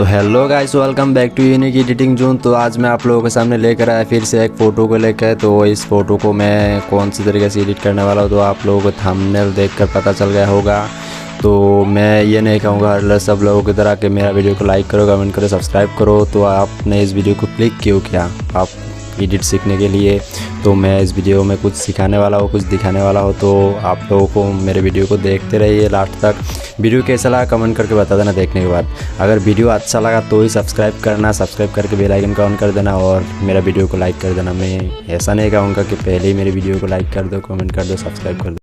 तो hello guys, welcome back to unique editing zone. तो आज मैं आप लोगों के सामने लेकर आया फिर से एक फ़ोटो को लेकर। तो इस फ़ोटो को मैं कौन सी तरीके से एडिट करने वाला हूँ तो आप लोगों को थंबनेल देखकर पता चल गया होगा। तो मैं ये नहीं कहूँगा हर सब लोगों की तरह कि मेरा वीडियो को लाइक करो, कमेंट करो, सब्सक्राइब करो। तो आपने इस वीडियो को क्लिक क्यों किया आप एडिट सीखने के लिए? तो मैं इस वीडियो में कुछ सिखाने वाला हूँ, कुछ दिखाने वाला हूँ। तो आप लोगों को मेरे वीडियो को देखते रहिए लास्ट तक। वीडियो कैसा लगा कमेंट करके बता देना देखने के बाद। अगर वीडियो अच्छा लगा तो ही सब्सक्राइब करना, सब्सक्राइब करके बेल आइकन को ऑन कर देना और मेरा वीडियो को लाइक कर देना। मैं ऐसा नहीं कहूँगा कि पहले ही मेरे वीडियो को लाइक कर दो, कमेंट कर दो, सब्सक्राइब कर दो।